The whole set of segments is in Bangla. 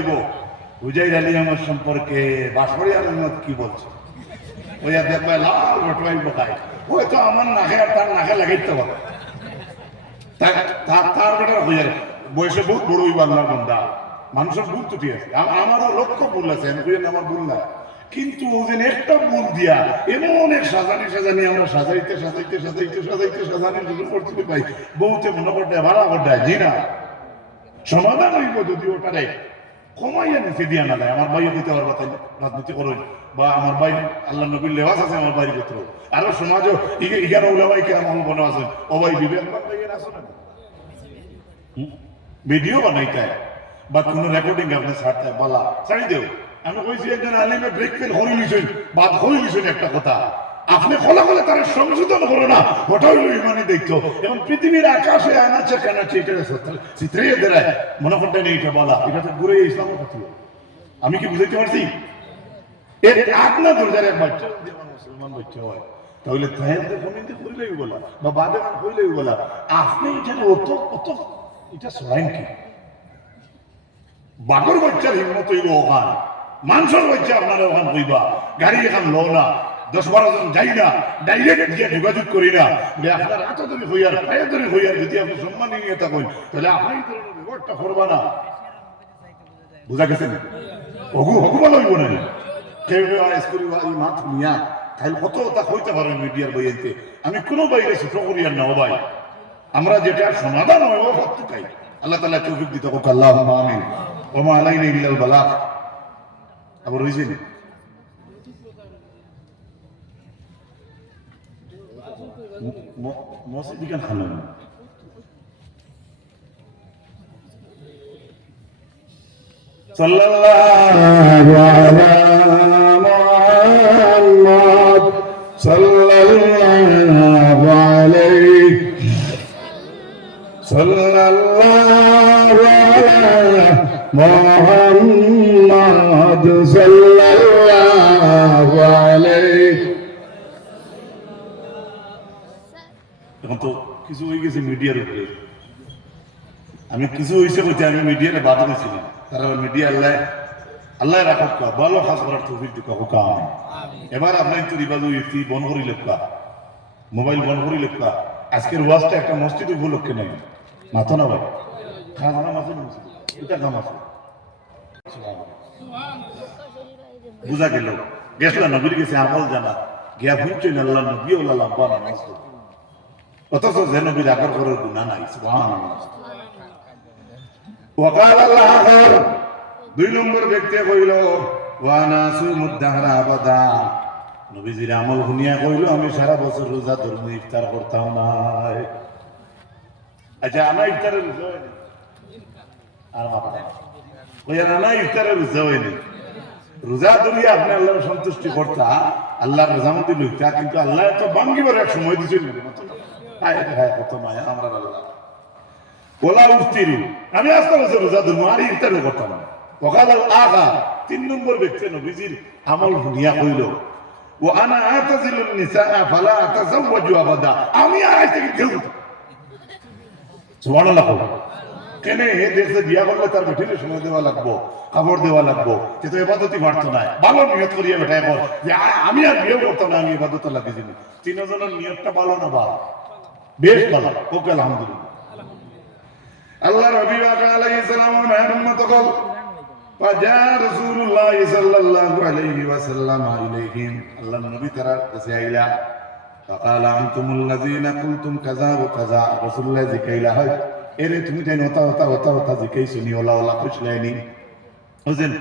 হইব হুজাইর আলী আমার সম্পর্কে বাসরি আহমদ কি বলছে? লাল রটবাই বোকায়। ওই তো আমার নাকে আর তার নাকে লাগাইতে পারে। তা- তা- তার বেটা হুজার বয়সে বহুত বড় বন্ধা। মানুষের ভুল আছে। আমারও লক্ষ্য ভুল আছে, আমি আমার ভুল না কিন্তু ও যেন একটা ভুল দিয়া এমন এক সাজানি সাজানি আমরা সাজাইতে সাজাইতে সাজাইতে সাজাইতে সাজানি শুরু করতে পাই। বহুতে মনে করতে ভাড়া জি না সমাধান হইব যদি ওটারে। কমাইয়া নিচে দিয়া না দেয়। আমার ভাইও দিতে পারব তাই রাজনীতি করুন। বা আমার ভাই, আল্লাহ নবীর লেবাস আছে, আমার বাড়ির ভিতরে আরও সমাজও ইগারো ওলামাই কেরাম মনে আছে ও ভাই বিবেক ভাইয়ের আছে না? ভিডিও বানাইতে। বা কোনো রেকর্ডিং আপনি ছাড়তে, বলা ছাড়ি দেও আমি কইছি, একজন আলিমে ব্রেক ফেল হই লিছেন বাদ হই লিছেন একটা কথা। আপনি খোলা খোলা তার সংশোধন করো না। ওটা হইল ইমানি দেখতো এবং পৃথিবীর আকাশে আনাচ্ছে কানাচ্ছে এটা চিত্রে দেয় মনে করতে নেই এটা বলা। এটা তো ঘুরে ইসলামের কথা। আমি কি বুঝাইতে পারছি? এর আপনা দরজার এক বাচ্চা মুসলমান বাচ্চা হয়, তাহলে তাহের কমিতে কইলেই বলা বা বাদে গান কইলেই বলা আপনি এটা অত অত এটা সরাইন কি? বাগর বাচ্চার হিম্মত হইল ওখান। মাংসর বাচ্চা আপনারা ওখান কইবা গাড়ি এখান লো না। দশ বারো জন যাই না ডাইরেক্ট গিয়ে যোগাযোগ করি না। আপনার হাতে ধরে হইয়ার পায়ে ধরে হইয়ার যদি আপনি নিয়ে তাহলে আপনি এই ধরনের ব্যবহারটা করবা না। বুঝা গেছে না? হগু হগু ভালো না? কেউ এই মাত নিয়া। তাহলে কত কথা কইতে পারেন মিডিয়ার বইয়েতে। আমি কোনো বাইরে ছোট করি আর না ভাই। আমরা যেটা সমাধান হয়, ও আল্লাহ তালা তৌফিক দিতে হোক আল্লাহ আমিন। ওমা আলাইনি ইল্লাল বালাগ। আবার হইছে নি? ম- ম- মসজিদ কেন আমি কিছু হয়েছে বলতে আমি মিডিয়ারে বাদ দিয়েছিলাম তারা মিডিয়া আল্লাহ আল্লাহ রাখক ভালো খাস করার তৌফিক দিক হোক এবার আপনার তো রিবাজু ইতি বন করি লেখা মোবাইল বন করি লেখা আজকের ওয়াজটা একটা মসজিদ উপলক্ষে নেই। মাথা না ভাই খানা মাথা এটা কাম আছে বুঝা গেল। গেছিল নবীর গেছে আমল জানা। গিয়া ভুলছেন আল্লাহ নবী আল্লাহ লাম্বা নামাজ অথচ যে নবীর আগর করার গুণা নাই। সুবহানাল্লাহ। ওয়াকাল দুই নম্বর ব্যক্তি কইল ওয়ানা সুমুদ্দাহরা আবাদা। নবীজির আমল শুনিয়া কইল, আমি সারা বছর রোজা ধরুন ইফতার করতাম নাই। আচ্ছা আনা ইফতারের রোজা হয়নি আর মাথা ইফতারের রোজা হয়নি রোজা ধরি আপনি আল্লাহর সন্তুষ্টি করতা, আল্লাহর রোজামতি লইতা, কিন্তু আল্লাহ তো বাঙ্গিবার এক সময় দিছিল কত মায়া, আমরা আল্লাহ। ওলা উফতিরু আমি আসতে বলছি রোজা ধরবো আর ইফতারও করতাম আগা, তিন নম্বর ব্যক্তি নবীজির আমল শুনিয়া কইল, ও আনা ফালা আবাদা। আমি আর সুবহানাল্লাহ কেন হে দেশে বিয়া করলে তার বেটির সময় দেওয়া লাগবো, কাপড় দেওয়া লাগবো কিন্তু এবাদতি পারতো না। ভালো নিয়ত করিয়া যে আমি আর বিয়ে না, আমি এবাদত লাগিয়েছি তিনজনের নিয়তটা ভালো না বেশ ভালো, ওকে আলহামদুলিল্লাহ। আল্লাহ রবি আলাইহিস সালাম মেহর উম্মত কল فجاء رسول الله صلى الله عليه وسلم إليهم الله النبي ترى تسيلا فقال أنتم الذين قلتم كذا وكذا رسول الله زكيلا هاي এরে তুমি তাই হতা হতা হতা হতা জিকাই শুনি ওলা ওলা খুশলাইনি বুঝলেন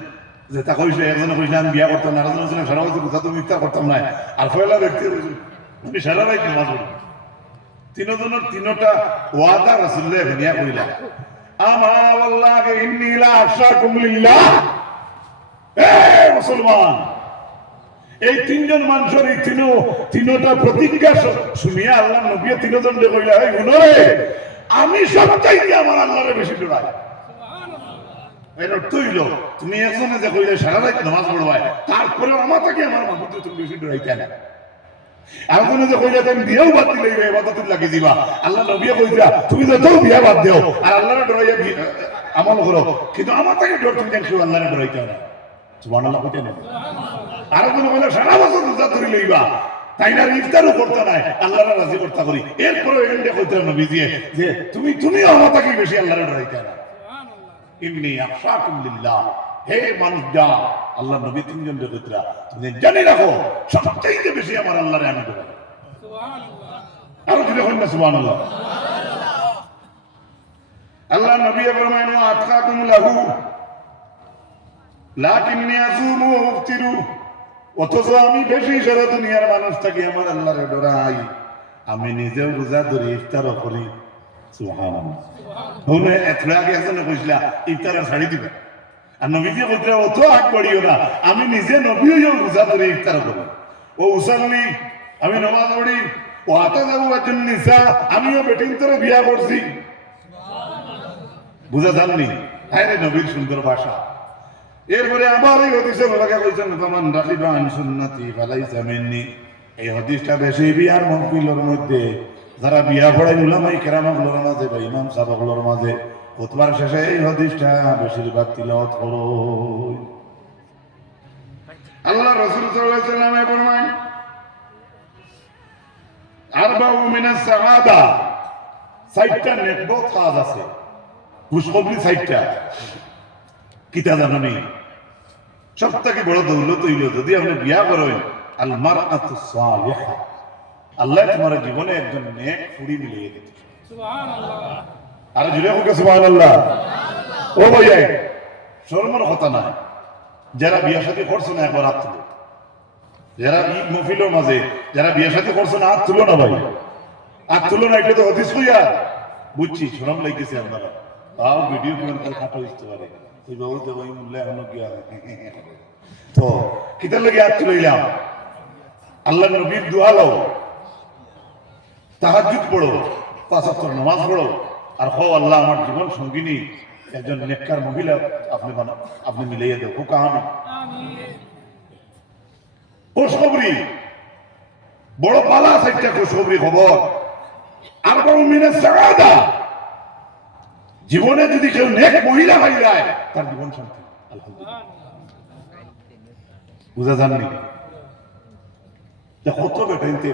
যে তা কইছে একজন কইছে আমি বিয়া করতাম না আরেকজন কইছে সারা বছর কোথা তুমি ইফতার করতাম না আর পয়লা ব্যক্তি কইছে, আমি সারা রাত নামাজ পড়ি তিনজনের তিনটা ওয়াদা রাসূলুল্লাহ ভিনিয়া কইলা। আমা ওয়াল্লাহি ইন্নী লা আখশাকুম লিল্লাহ। এ মুসলমান এই তিনজন মানুষের এই তিন তিনটা প্রতিজ্ঞা শুনিয়া আল্লাহ নবী তিনজন যে কইলা এই গুণরে আমি সবচাইতে আমার আল্লাহরে বেশি ডরাই। এর অর্থ হইল তুমি একজনে যে কইলে সারা রাত নামাজ পড়বাই তারপরে আমার থেকে আমার মাহবুব তুমি বেশি ডরাইতে না। আর কোনো যে কইলে তুমি বিয়েও বাদ দিলে ইবাদতের লাগি দিবা আল্লাহ নবী কইরা তুমি তো তো বিয়া বাদ দেও আর আল্লাহর ডরাইয়া আমল করো কিন্তু আমার থেকে ডর তুমি জানি কেউ আল্লাহরে ডরাইতে না সুবহানাল্লাহ কইতে না আরও কোনো বলে সারা বছর রোজা ধরে লইবা। তাই না ইফতারও করতে নাই আল্লাহরে রাজি করতে করি এরপরে এন্ডে কইতে না বিজিয়ে যে তুমি তুমিও আমার থেকে বেশি আল্লাহরে ডরাইতে না ইমনি আফসাকুম লিল্লাহ। হে মানুষ যা আল্লাহ নবী তিনজন দেবতরা তুমি জানি রাখো সবচেয়ে বেশি আমার আল্লাহরে আমি ডরাই আরও যদি হন না সুবহানাল্লাহ। আল্লাহ নবী ফরমায় ওয়া আতকাকুম লাহু লাকিন্নি আসুমু ওয়া উফতিরু অথচ আমি বেশি সারা দুনিয়ার মানুষ থাকি আমার আল্লাহরে ডরাই। আমি নিজেও রোজা ধরি ইফতারও করি। সুবহানাল্লাহ। হুনে এতলা আগে না কইছিলা ইফতারের শাড়ি দিবে আর নবীজি কইতরা অত আগ বাড়িও না, আমি নিজে নবীও রোজা ধরে ইফতার করি ও উসাল্লি আমি নমাজ পড়ি, ও হাতে যাব নিসা আমিও বেটিং তোরে বিয়া করছি। বুঝা যাননি? হ্যাঁ নবীর সুন্দর ভাষা। এরপরে আবার এই হদিসের ওলাকে কইছেন তমান রাখিবা আন সুন্নতি ফালাইসা মিন্নি। এই হদিসটা বেশি বিয়ার মহফিলের মধ্যে, যারা বিয়া পড়াই উলামাই কেরামগুলোর মাঝে বা ইমাম সাহাবাগুলোর মাঝে খুতবার শেষে এই হদিসটা বেশিরভাগ তিলাওয়াত করো। আল্লাহ রাসূল ওয়াসাল্লামে ফরমান আরবাউ মিনাস সাহাদা সাইটটা নেকবত কাজ আছে, খুশখবরি সাইটটা। কিতা জানো সব থেকে বড় দৌলত হইল যদি আপনি বিয়া করেন, আল মারআতু সালিহা আল্লাহ তোমার জীবনে একজন নেক ফুড়ি মিলিয়ে দিতে আর জুড়ে হোক সুবহানাল্লাহ। ও ভাইয়া শর্মের কথা না। যারা বিয়া সাথে করছে না একবার হাত তুলো। যারা মফিলের মাঝে যারা বিয়া সাথে করছে না, হাত তুলো না ভাই। হাত তুলো না, এটা তো হদিস হইয়া। বুঝছি শরম লাগতেছে আপনারা। তাও ভিডিও করে খাটো হইতে পারে। তুই বাবু দেবো এই মূল্য এখনও হবে তো, কিতার লাগে হাত তুলাইলাম আল্লাহ নবীর দোয়া লও। তাহাজ্জুদ পড়ো। পাঁচ নামাজ পড়ো। আর হো আল্লাহ আমার জীবন সঙ্গিনী একজন নেককার মহিলা আপনি বানা আপনি মিলাইয়া দেও হুকাম খুশখবরি বড় পালা আছে একটা খুশখবরি খবর। আর বড় মিনে সাগাদা জীবনে যদি কেউ নেক মহিলা হয়ে যায় তার জীবন শান্তি। আলহামদুলিল্লাহ। বুঝা যাননি? তা কত বেটাইতে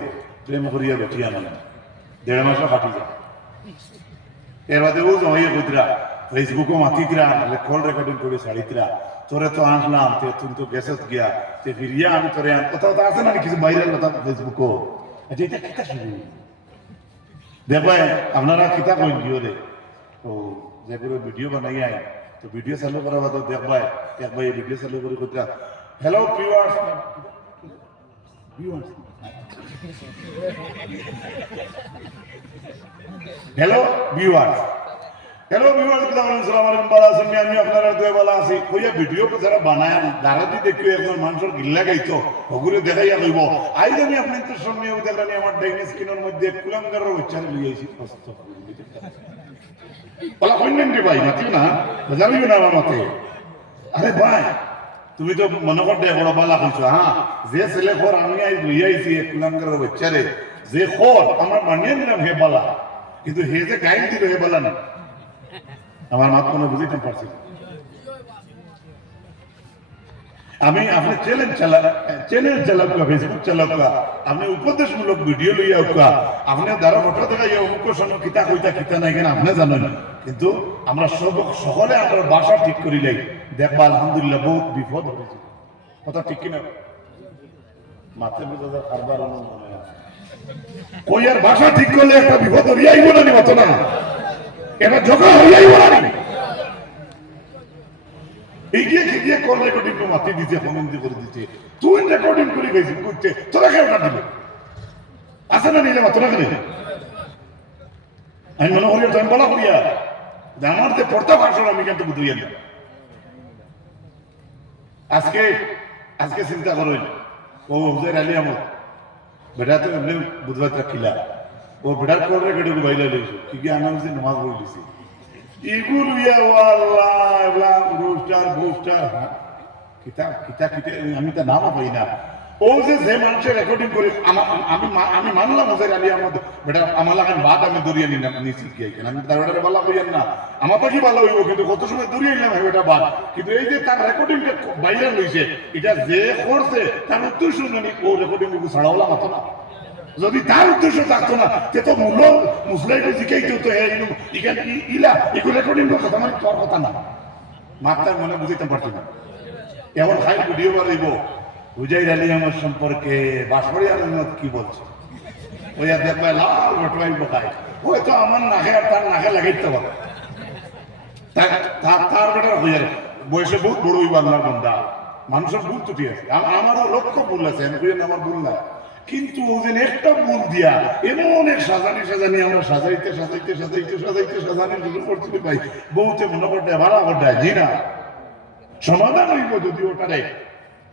প্রেম করিয়া বেটিয়া না দেড় মাসে কাটি যায় এর বাদে ও জমাইয়া কইতরা ফেসবুকও মাতিতরা কল রেকর্ডিং করে ছাড়িতরা তোরে তো আনলাম তে তুমি তো গেছত গিয়া তে ফিরিয়া আমি তোরে আন কথা কথা আছে না কিছু বাইরের কথা ফেসবুকও আচ্ছা এটা কিতা শুরু দেখবে আপনারা কিতা কইন গিয়ে রে তো যে করে ভিডিও বানাই আই তো ভিডিও চালু করা বাদ দেখবাই একবার এই ভিডিও চালু করে কইতরা hello viewers viewers hello viewers hello viewers আসসালামু আলাইকুম আসসালামু আলাইকুম ভালো আছেন? আমি আপনারা দুই ভালো আছি কইয়া ভিডিও কো যারা বানায় দারাদি দেখিও একজন মানুষের গিল্লা গাইতো ওগুলো দেখাইয়া কইব আই জানি আপনি তো সামনে ও দেখলানি আমার ডাইনি স্ক্রিনের মধ্যে কুলাঙ্গারের উচ্চারণ লই আইছি বলা কইনেন রে ভাই মাতিও না জানিও না মতে আরে ভাই তুমি তো মনে করতে বড় বালা কইছো হ্যাঁ যে ছেলে খোর আমি আই লই আইছি এক কুলাঙ্গারের বাচ্চারে যে খোর আমার মানিয়ে নিলাম হে বালা কিন্তু হে যে গাইন দিল হে বালা না আমার মাত কোনো বুঝিতে পারছি আমি আপনি চ্যানেল চালা চ্যানেল চালাক ফেসবুক চালাক আপনি উপদেশমূলক ভিডিও লইয়া উকা আপনি দ্বারা ফটো দেখা ইয়া অমুক শোন কিতা কইতা কিতা নাই কেন আপনি জানেন। কিন্তু আমরা সব সকলে আমরা বাসা ঠিক করি লাই। দেখবা আলহামদুলিল্লাহ বহুত বিপদ হয়েছে কথা ঠিক কিনা? মাথা বুঝা যায়, কারবার আমার কই আর ভাষা ঠিক করলে একটা বিপদ হইয়াইব না নি মতো না। এটা জগা হইয়াইব না। নি এগিয়ে গিয়ে কল রেকর্ডিং তো মাতি দিতে হনন্দি করে দিতে তুই রেকর্ডিং করে গেছি করতে তোরা কেন কাট দিল? আছে না নিলে তোরা কেন? আমি মনে করি তুমি বলা করিয়া যে আমার যে পড়তা ভাষণ আমি কিন্তু বুঝিয়ে না আজকে আজকে চিন্তা করেন। ও হুজের আলী আমার বেটা তো এমনি বুধবার রাখিলা ও বেটার কল রেকর্ডিং বাইলে লইছো কি কি আমি হচ্ছে নামাজ পড়ে দিছি। ইগুল ইয়া ওয়াল্লাহ এগুলা রুস্টার বুস্টার কিতা কিতা কিতা আমি তো নামও পাই না। ও যে যে মানুষের রেকর্ডিং করে, আমি আমি মানলাম ওদের আলী বেটা, আমার লাগান বাদ আমি দরিয়ে নিলাম নিছি কি এখানে আমি তার না, আমার তো কি ভালো হইব, কিন্তু কত সময় দরিয়ে নিলাম বেটা, বাদ। কিন্তু এই যে তার রেকর্ডিংটা ভাইরাল হইছে, এটা যে করছে, তার উদ্দেশ্য জানি, ও রেকর্ডিং মতো না। যদি তার উদ্দেশ্য থাকতো না, তে তো মূল মুসলাইকে জিকাইতে হতো হ্যাঁ ই- ইলা এগুলো রেকর্ডিং কথা মানে তোর কথা না। মাত্রার মনে বুঝাইতে পারছি না। এমন হাই ভিডিও বানাইব উজাইর আলী আমার সম্পর্কে বাঁশবাড়ি আলমত কি বলছে? ওই আর দেখবে লাল বটবাই বোকায়। ওই তো আমার নাকে আর তার নাকে লাগাইতে পারে। তা- তা- তার বেটার হয়ে বয়সে বহুত বড় ওই বাংলার বন্ধা। মানুষের ভুল ত্রুটি আছে। আমারও লক্ষ্য ভুল আছে, আমি কইলেন আমার ভুল না? কিন্তু ওদিন একটা ভুল দিয়া এমন এক সাজানি সাজানি আমরা সাজাইতে সাজাইতে সাজাইতে সাজাইতে সাজানি শুরু করতে পাই বহুতে মনে করতে ভাড়া করতে জি না সমাধান হইব যদি ওটারে।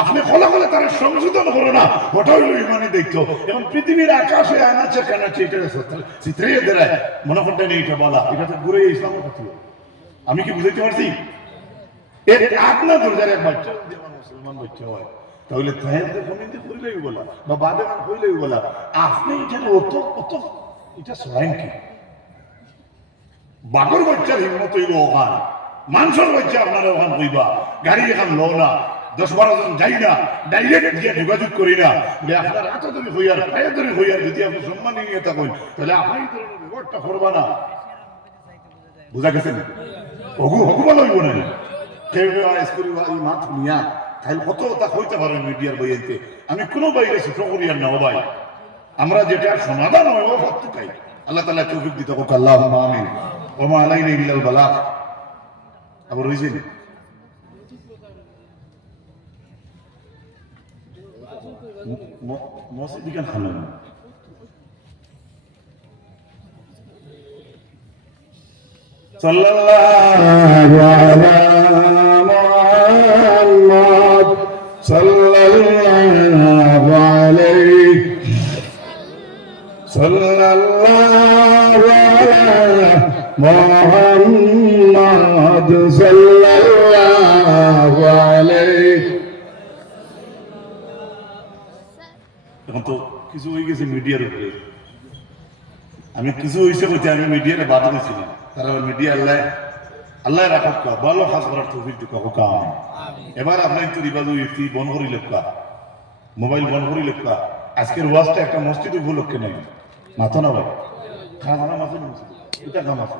আপনি খোলা খোলা তারা সংশোধন করো না। ওটা হইল ইমানি দেখতো এবং পৃথিবীর আকাশে আনাচে কানাচে এটা চিত্রে দেয় মনে করতে নেই এটা বলা। এটা তো ঘুরে ইসলামের কথা। আমি কি বুঝাইতে পারছি? এর আপনার দরজার এক বাচ্চা। মুসলমান বাচ্চা হয়, তাহলে তাহেরদের কমিতে করিলেই বলা, বা বাদে গান করিলেই বলা। আপনি এটা অত অত, এটা সরাইন কি? বাগর বাচ্চার হিম্মত হইল ওখান। মানুষের বাচ্চা আপনারা ওখান কইবা গাড়ি এখান লো না। দশ বারো জন যাই না ডাইরেক্ট গিয়ে যোগাযোগ করি না। আপনার এত ধরে হইয়ার পায়ে হইয়ার যদি আপনি নিয়ে থাকুন, তাহলে ব্যবহারটা করবা না। বুঝা গেছে না? হগু হগু মাত নিয়া, তাহলে কত কথা কইতে পারেন মিডিয়ার আমি কোনো বাইরে ছোট করিয়ার না ভাই। আমরা যেটা সমাধান হয়, ও সত্য তাই আল্লাহ তালা তৌফিক দিতে হোক আল্লাহ আমিন। ওমা আলাইনা ইল্লাল বালাগ। আবার হইছে নি? ম- ম- মসজিদ কেন এখন তো কিছু হয়ে গেছে মিডিয়ার উপরে। আমি কিছু হয়েছে বলতে আমি মিডিয়ারে বাধা দিয়েছিলাম তারা মিডিয়া আল্লাহ আল্লাহ রাখক কা ভালো হাস করার তৌফিক হোক এবার আপনার তো রিবাজু ইফতি বন করি লেখা মোবাইল বন করি লেখা আজকের ওয়াজটা একটা মসজিদ উপলক্ষে নেই। মাথা না ভাই খানা মাথা এটা কাম আছে